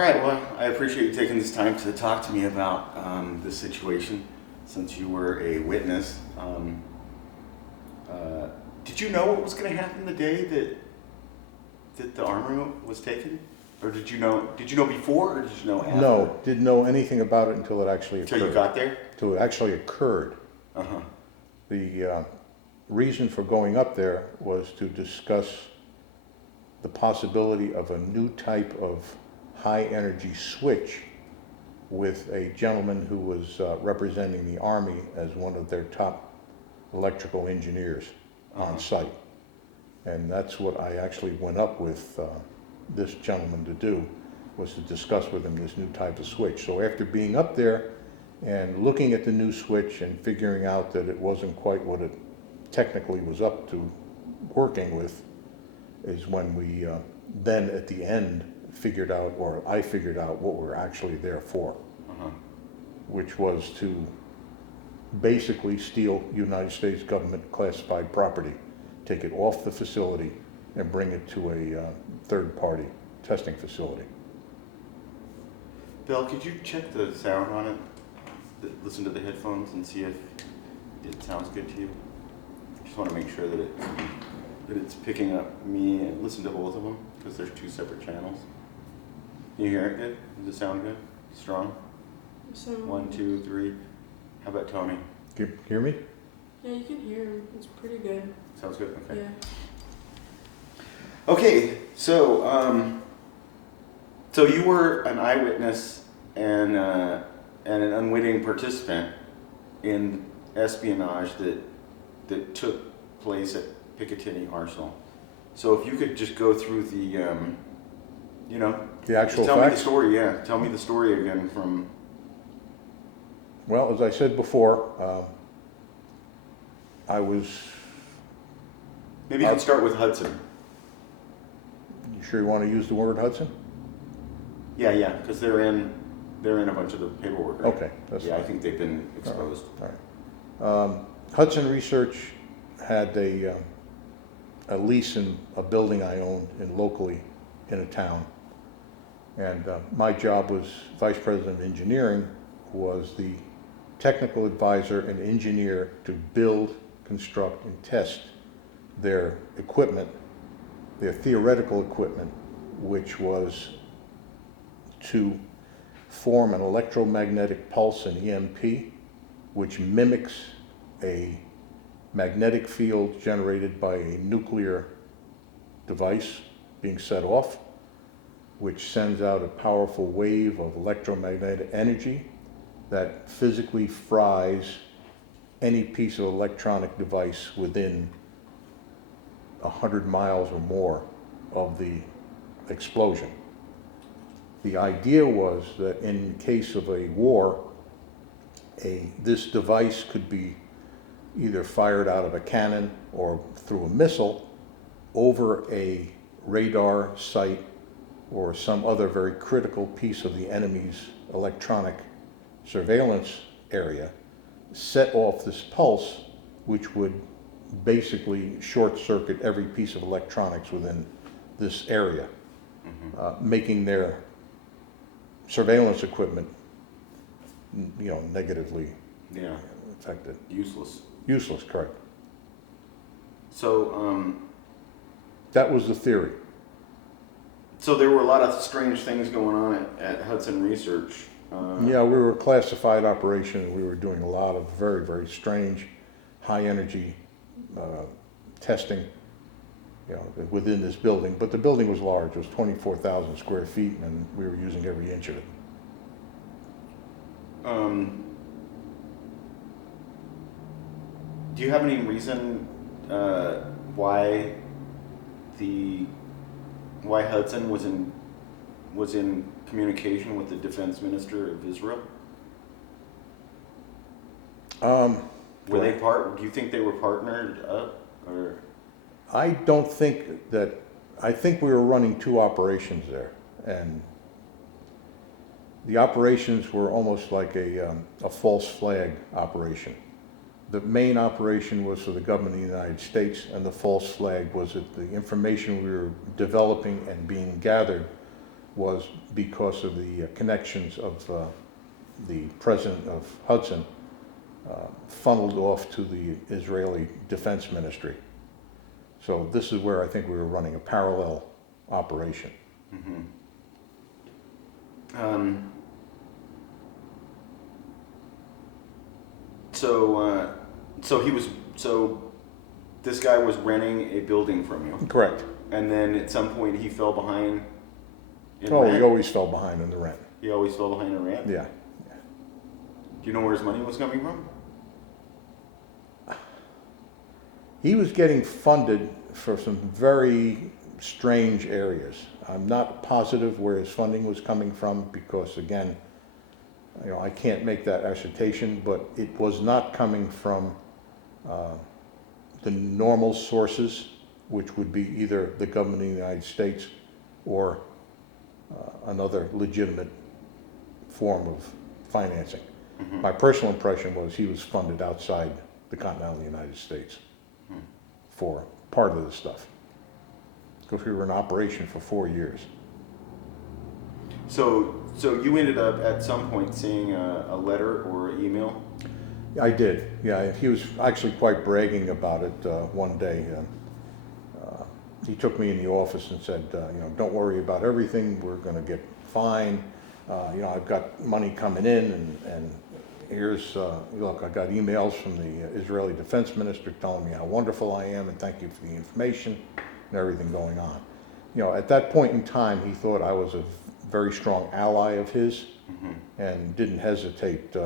All right, well, I appreciate you taking this time to talk to me about this situation since you were a witness. Did you know what was going to happen the day that the armor was taken? Or did you know before or did you know after? No, didn't know anything about it until it actually occurred. Until you got there? Until it actually occurred. Uh-huh. The reason for going up there was to discuss the possibility of a new type of high energy switch with a gentleman who was representing the Army as one of their top electrical engineers on site. And that's what I actually went up with this gentleman to do, was to discuss with him this new type of switch. So after being up there and looking at the new switch and figuring out that it wasn't quite what it technically was up to working with, is when we then at the end figured out, or I figured out what we're actually there for, which was to basically steal United States government classified property, take it off the facility and bring it to a third-party testing facility. Bill, could you check the sound on it? Listen to the headphones and see if it sounds good to you. Just want to make sure that it's picking up me, and listen to both of them because there's two separate channels. Can you hear it good? Does it sound good? Strong? So, 1, 2, 3. How about Tony? Can you hear me? yeah, you can hear him. It's pretty good. Sounds good? Okay. Yeah. Okay, so so you were an eyewitness and an unwitting participant in espionage that took place at Picatinny Arsenal. So if you could just go through the, The actual tell me the facts? story. Yeah, tell me the story again from. Well, as I said before, I was. Maybe you can start with Hudson. You sure you want to use the word Hudson? Yeah, because they're in a bunch of the paperwork. Right? Okay, that's yeah, fine. I think they've been exposed. All right. Hudson Research had a lease in a building I owned locally in a town. And my job was vice president of engineering, was the technical advisor and engineer to build, construct, and test their equipment, their theoretical equipment, which was to form an electromagnetic pulse, an EMP, which mimics a magnetic field generated by a nuclear device being set off, which sends out a powerful wave of electromagnetic energy that physically fries any piece of electronic device within 100 miles or more of the explosion. The idea was that in case of a war, this device could be either fired out of a cannon or through a missile over a radar site or some other very critical piece of the enemy's electronic surveillance area, set off this pulse, which would basically short circuit every piece of electronics within this area, making their surveillance equipment, negatively affected. Useless, correct. So, that was the theory. so there were a lot of strange things going on at Hudson Research. Yeah, we were a classified operation, and we were doing a lot of very, very strange, high energy testing, within this building. But the building was large; it was 24,000 square feet, and we were using every inch of it. Do you have any reason why Hudson was in communication with the defense minister of Israel? Were they do you think they were partnered up, or? I don't think that. I think we were running two operations there, and the operations were almost like a false flag operation. The main operation was for the government of the United States, and the false flag was that the information we were developing and being gathered was because of the connections of the president of Hudson funneled off to the Israeli Defense Ministry. So this is where I think we were running a parallel operation. Mm-hmm. So this guy was renting a building from you, Correct. and then at some point he fell behind in Oh, rent? he always fell behind in the rent. He always fell behind in rent? Yeah. Do you know where his money was coming from? He was getting funded for some very strange areas. I'm not positive where his funding was coming from because, again, I can't make that assertion, but it was not coming from the normal sources, which would be either the government of the United States or another legitimate form of financing. Mm-hmm. My personal impression was he was funded outside the continental United States for part of the stuff, because we were in operation for 4 years. So you ended up at some point seeing a letter or email? I did, yeah. He was actually quite bragging about it one day. He took me in the office and said, don't worry about everything. We're going to get fine. I've got money coming in, and here's, look, I got emails from the Israeli defense minister telling me how wonderful I am and thank you for the information and everything going on. At that point in time, he thought I was a very strong ally of his, Mm-hmm. and didn't hesitate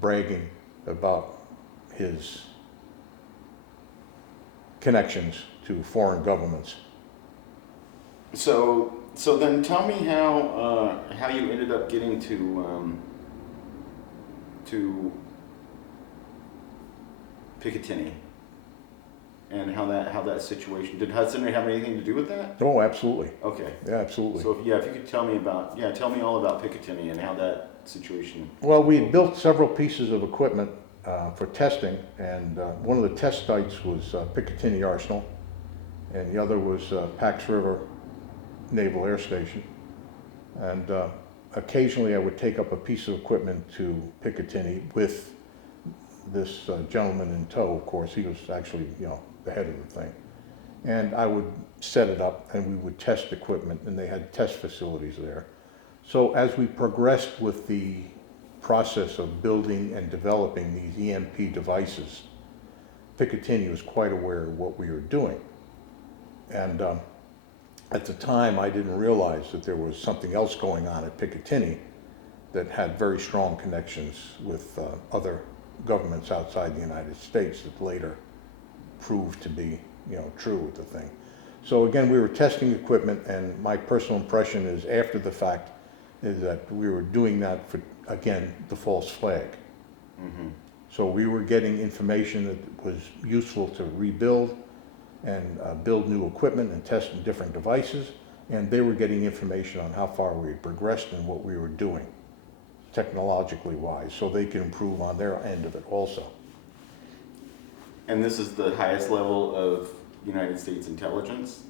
bragging about his connections to foreign governments. So then tell me how you ended up getting to Picatinny, and how that situation, did Hudson have anything to do with that? Oh, absolutely. Okay. Yeah, absolutely. So if you could tell me all about Picatinny and how that situation. Well, we had built several pieces of equipment for testing, and one of the test sites was Picatinny Arsenal, and the other was Pax River Naval Air Station. And occasionally I would take up a piece of equipment to Picatinny with this gentleman in tow. Of course, he was actually, the head of the thing. And I would set it up, and we would test equipment, and they had test facilities there. So as we progressed with the process of building and developing these EMP devices, Picatinny was quite aware of what we were doing. And at the time, I didn't realize that there was something else going on at Picatinny that had very strong connections with other governments outside the United States that later proved to be, true with the thing. So again, we were testing equipment, and my personal impression is, after the fact, is that we were doing that for, again, the false flag. Mm-hmm. So we were getting information that was useful to rebuild and build new equipment and test different devices, and they were getting information on how far we had progressed and what we were doing, technologically wise, so they could improve on their end of it also. And this is the highest level of United States intelligence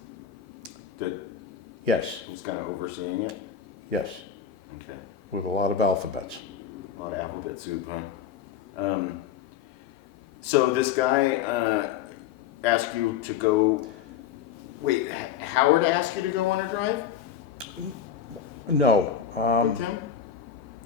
that Yes, was kind of overseeing it? yes, Okay. with a lot of alphabets. A lot of alphabet soup, huh? So this guy asked you to go. Wait, Howard asked you to go on a drive No, with him,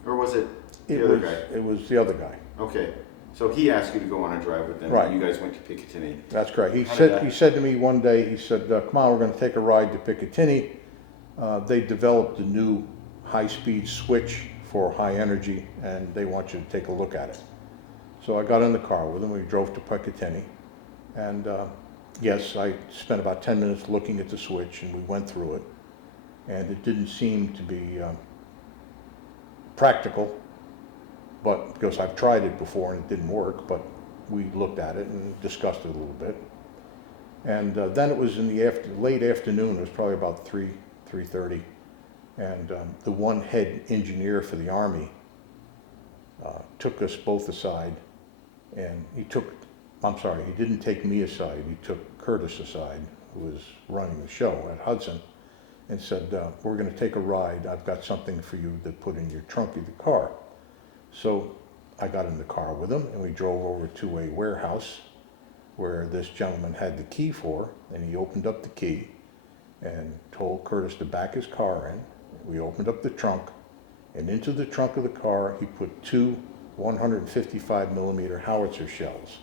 or was it the other guy? it was the other guy. Okay, so he asked you to go on a drive with them, Right. and you guys went to Picatinny. That's correct. He How did said, that- he said to me one day, he said, come on, we're going to take a ride to Picatinny. They developed a new high-speed switch for high energy, and they want you to take a look at it. So I got in the car with him. We drove to Picatinny, and yes, I spent about 10 minutes looking at the switch, and we went through it, and it didn't seem to be practical, but because I've tried it before and it didn't work, but we looked at it and discussed it a little bit. And then it was in the late afternoon. It was probably about 3:30, and the one head engineer for the Army took us both aside, and he didn't take me aside. He took Curtis aside, who was running the show at Hudson, and said, we're gonna take a ride. I've got something for you to put in your trunk of the car. So I got in the car with him and we drove over to a warehouse where this gentleman had the key for, and he opened up the key and told Curtis to back his car in. We opened up the trunk, and into the trunk of the car he put two 155 millimeter howitzer shells.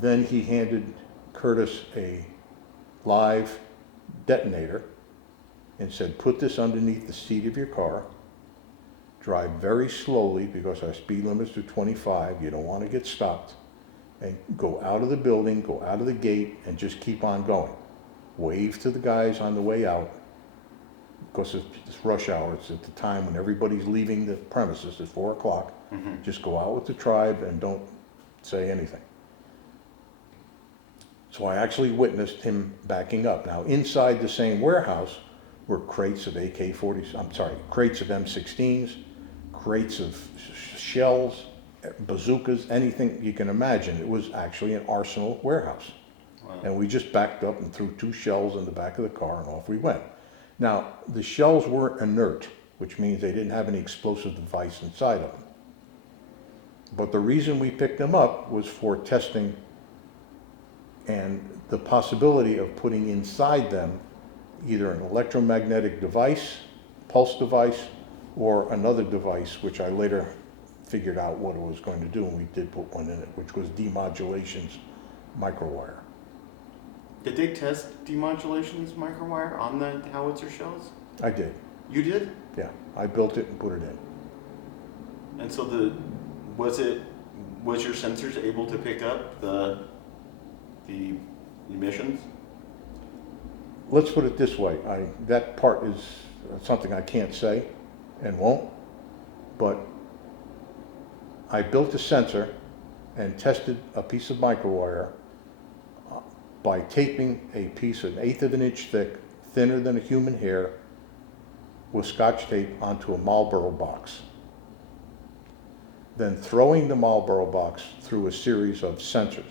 Then he handed Curtis a live detonator and said, put this underneath the seat of your car, drive very slowly because our speed limit's to 25, you don't want to get stopped, and go out of the building, go out of the gate, and just keep on going. Wave to the guys on the way out, because it's rush hour, it's at the time when everybody's leaving the premises at 4 o'clock. Just go out with the tribe and don't say anything. So I actually witnessed him backing up. Now inside the same warehouse were crates of crates of M16s, crates of shells, bazookas, anything you can imagine. It was actually an arsenal warehouse. Wow. And we just backed up and threw 2 shells in the back of the car and off we went. Now, the shells weren't inert, which means they didn't have any explosive device inside of them. But the reason we picked them up was for testing and the possibility of putting inside them either an electromagnetic device, pulse device, or another device, which I later figured out what it was going to do, and we did put one in it, which was demodulation's microwire. Did they test demodulation's microwire on the howitzer shells? I did, You did? yeah. I built it and put it in. And so was your sensors able to pick up the emissions? Let's put it this way, that part is something I can't say and won't, but I built a sensor and tested a piece of microwire by taping a piece an eighth of an inch thick, thinner than a human hair, with Scotch tape onto a Marlboro box. Then throwing the Marlboro box through a series of sensors,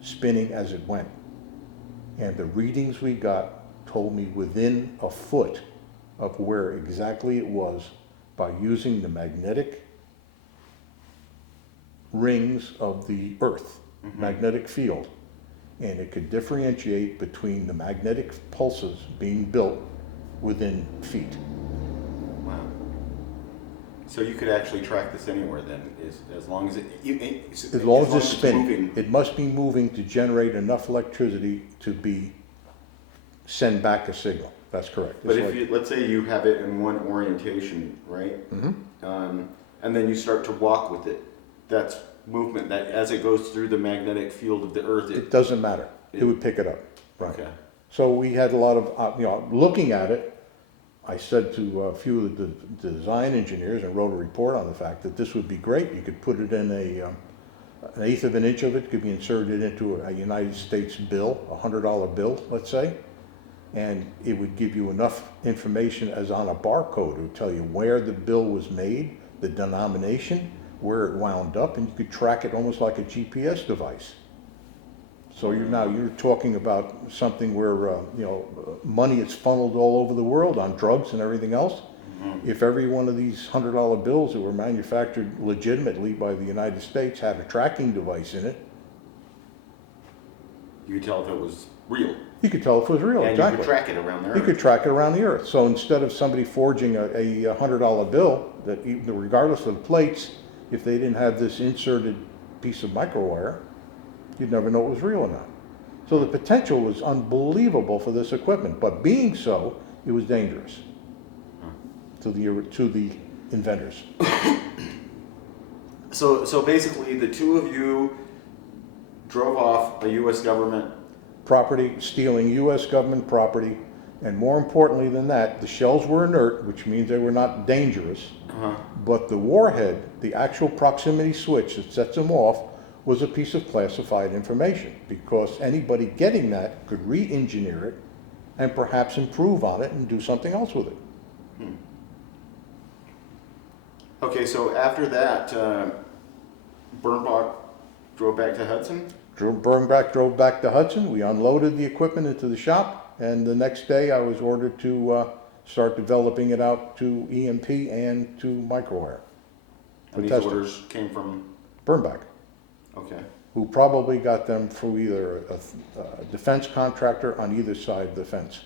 spinning as it went. And the readings we got told me within a foot of where exactly it was by using the magnetic rings of the Earth, magnetic field. And it could differentiate between the magnetic pulses being built within feet. Wow. So you could actually track this anywhere then, as long as As long as it's spinning, moving. it must be moving to generate enough electricity to send back a signal. That's correct. But It's if you, let's say you have it in one orientation, right? And then you start to walk with it, that's movement that as it goes through the magnetic field of the Earth. it doesn't matter. It would pick it up. Right. Okay. So we had a lot of, looking at it, I said to a few of the design engineers and wrote a report on the fact that this would be great. You could put it in an eighth of an inch of it could be inserted into a United States bill, a $100 bill, let's say, and it would give you enough information as on a barcode. It would tell you where the bill was made, the denomination, where it wound up, and you could track it almost like a GPS device. So you're talking about something where money is funneled all over the world on drugs and everything else. If every one of these $100 bills that were manufactured legitimately by the United States had a tracking device in it, You could tell if it was real. you could tell if it was real. And exactly. you could track it around there. You could track it around the Earth. So instead of somebody forging a $100 bill, that regardless of the plates, if they didn't have this inserted piece of microwire, you'd never know it was real or not. So the potential was unbelievable for this equipment, but being so, it was dangerous to the inventors. So basically, the two of you drove off a U.S. government. Property, stealing U.S. government property, and more importantly than that, the shells were inert, which means they were not dangerous, but the warhead, the actual proximity switch that sets them off, was a piece of classified information, because anybody getting that could re-engineer it and perhaps improve on it and do something else with it. Okay, so after that, Birnbach drove back to Hudson? Drove back to Hudson, we unloaded the equipment into the shop, and the next day I was ordered to start developing it out to EMP and to microwire. And these testing. orders came from, Burnback, okay. who probably got them through either a defense contractor on either side of the fence.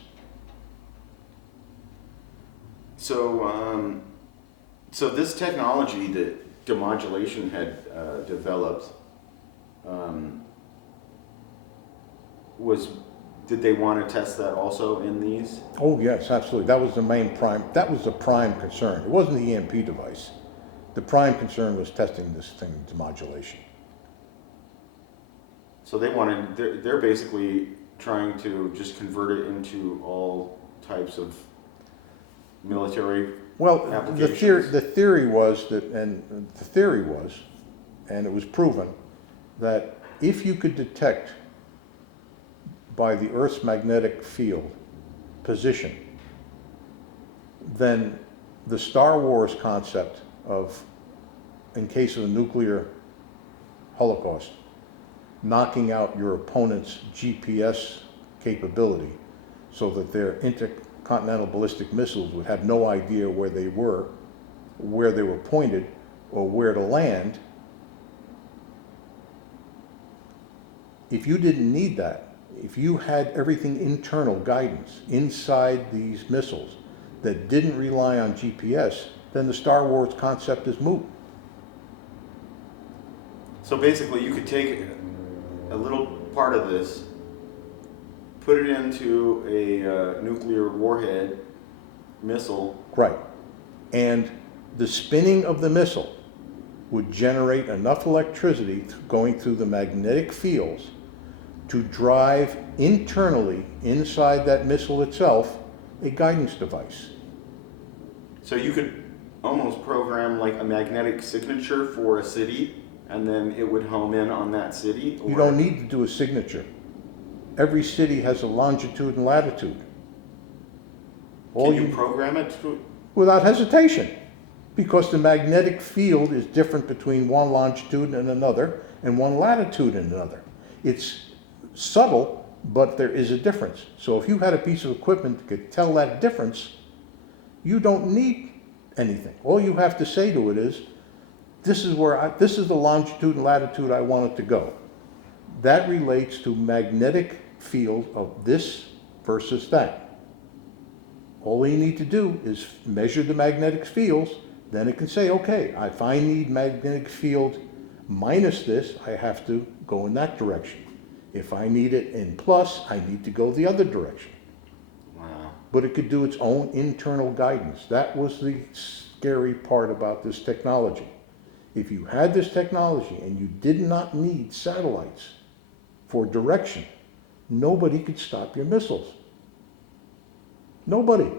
So, so this technology that demodulation had developed, did they want to test that also in these? Oh, yes, absolutely. That was the main prime, that was the prime concern. It wasn't the EMP device. The prime concern was testing this thing, demodulation. So they wanted, they're basically trying to just convert it into all types of military Well, applications. the theory was that, and it was proven, that if you could detect by the Earth's magnetic field position, then the Star Wars concept of, in case of a nuclear holocaust, knocking out your opponent's GPS capability so that their intercontinental ballistic missiles would have no idea where they were pointed, or where to land. If you didn't need that, if you had everything internal guidance inside these missiles that didn't rely on GPS, then the Star Wars concept is moot. So basically you could take a little part of this, put it into a nuclear warhead missile. Right. And the spinning of the missile would generate enough electricity going through the magnetic fields to drive internally inside that missile itself a guidance device. So you could almost program like a magnetic signature for a city, and then it would home in on that city? Or... You don't need to do a signature. Every city has a longitude and latitude. Can you program it to... Without hesitation, because the magnetic field is different between one longitude and another, and one latitude and another. It's subtle, but there is a difference. So if you had a piece of equipment that could tell that difference, you don't need anything. All you have to say to it is, this is the longitude and latitude I want it to go. That relates to magnetic field of this versus that. All you need to do is measure the magnetic fields, then it can say, okay, if I need magnetic field minus this, I have to go in that direction. If I need it in plus, I need to go the other direction. Wow. But it could do its own internal guidance. That was the scary part about this technology. If you had this technology and you did not need satellites for direction, nobody could stop your missiles. Nobody.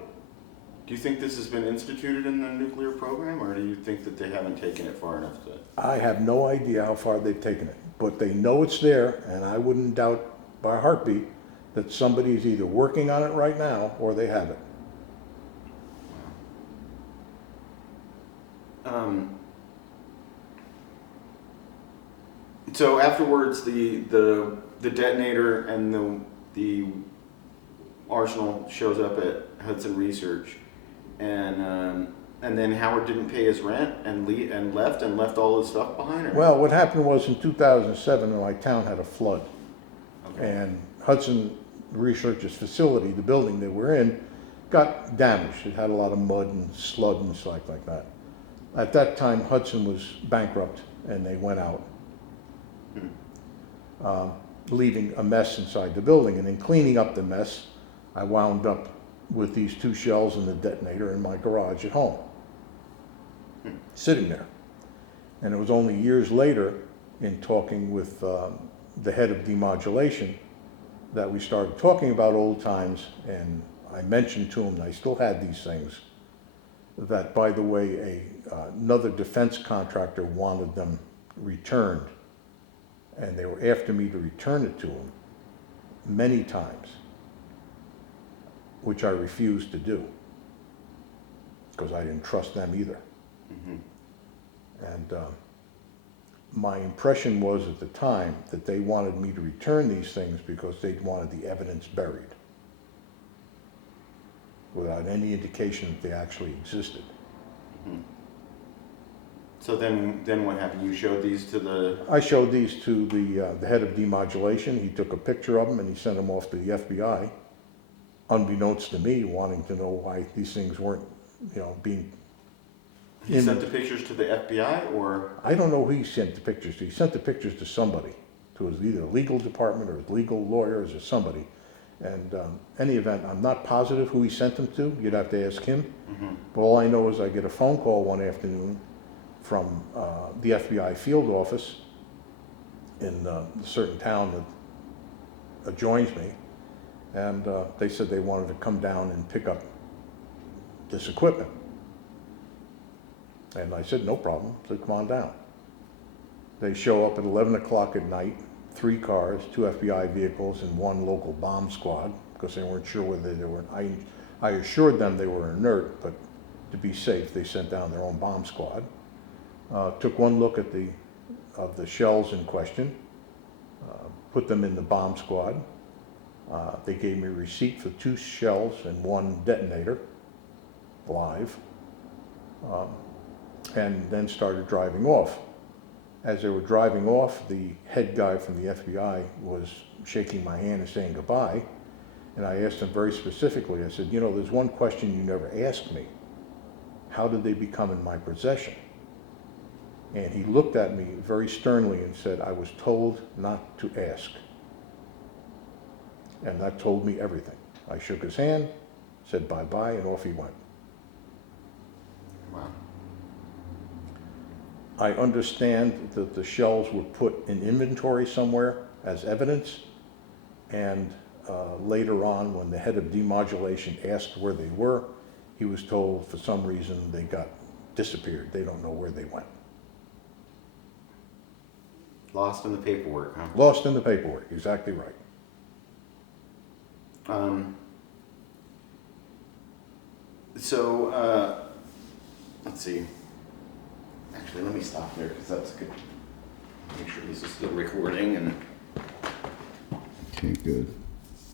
Do you think this has been instituted in the nuclear program, or do you think that they haven't taken it far enough to... I have no idea how far they've taken it, but they know it's there, and I wouldn't doubt by a heartbeat that somebody's either working on it right now or they have it. So afterwards, the detonator and the arsenal shows up at Hudson Research, and then Howard didn't pay his rent and left all his stuff behind. Or? Well, what happened was in 2007, my town had a flood, Okay. and Hudson Research's facility, the building they were in, got damaged. It had a lot of mud and slud and stuff like that. At that time, Hudson was bankrupt, and they went out, leaving a mess inside the building. And in cleaning up the mess, I wound up with these 2 shells and the detonator in my garage at home, sitting there. And it was only years later, in talking with the head of demodulation, that we started talking about old times, and I mentioned to him that I still had these things, that, by the way, another defense contractor wanted them returned, and they were after me to return it to them many times, which I refused to do, because I didn't trust them either. And my impression was at the time that they wanted me to return these things because they wanted the evidence buried. without any indication that they actually existed. So then what happened? You showed these to the, I showed these to the head of demodulation. He took a picture of them and he sent them off to the FBI, unbeknownst to me, wanting to know why these things weren't, being. he sent the pictures to the FBI or? I don't know who he sent the pictures to. He sent the pictures to somebody, to his either legal department or his legal lawyers or somebody. And any event, I'm not positive who he sent them to. You'd have to ask him. But all I know is I get a phone call one afternoon from the FBI field office in a certain town that adjoins me. And they said they wanted to come down and pick up this equipment. And I said, no problem. So come on down. They show up at 11 o'clock at night, 3 cars, 2 FBI vehicles, and 1 local bomb squad, because they weren't sure whether they were, I assured them they were inert, but to be safe, they sent down their own bomb squad. Took one look at the shells in question, put them in the bomb squad. They gave me a receipt for 2 shells and 1 detonator, live, and then started driving off. As they were driving off, the head guy from the FBI was shaking my hand and saying goodbye, and I asked him very specifically, I said, there's one question you never asked me. How did they become in my possession? And he looked at me very sternly and said, I was told not to ask. And that told me everything. I shook his hand, said bye-bye, and off he went. Wow. I understand that the shells were put in inventory somewhere as evidence, and later on, when the head of demodulation asked where they were, he was told for some reason they got disappeared. They don't know where they went. Lost in the paperwork, huh? Lost in the paperwork, exactly right. Let's see. Actually, let me stop there because that's good. Make sure this is still recording and. Okay, good.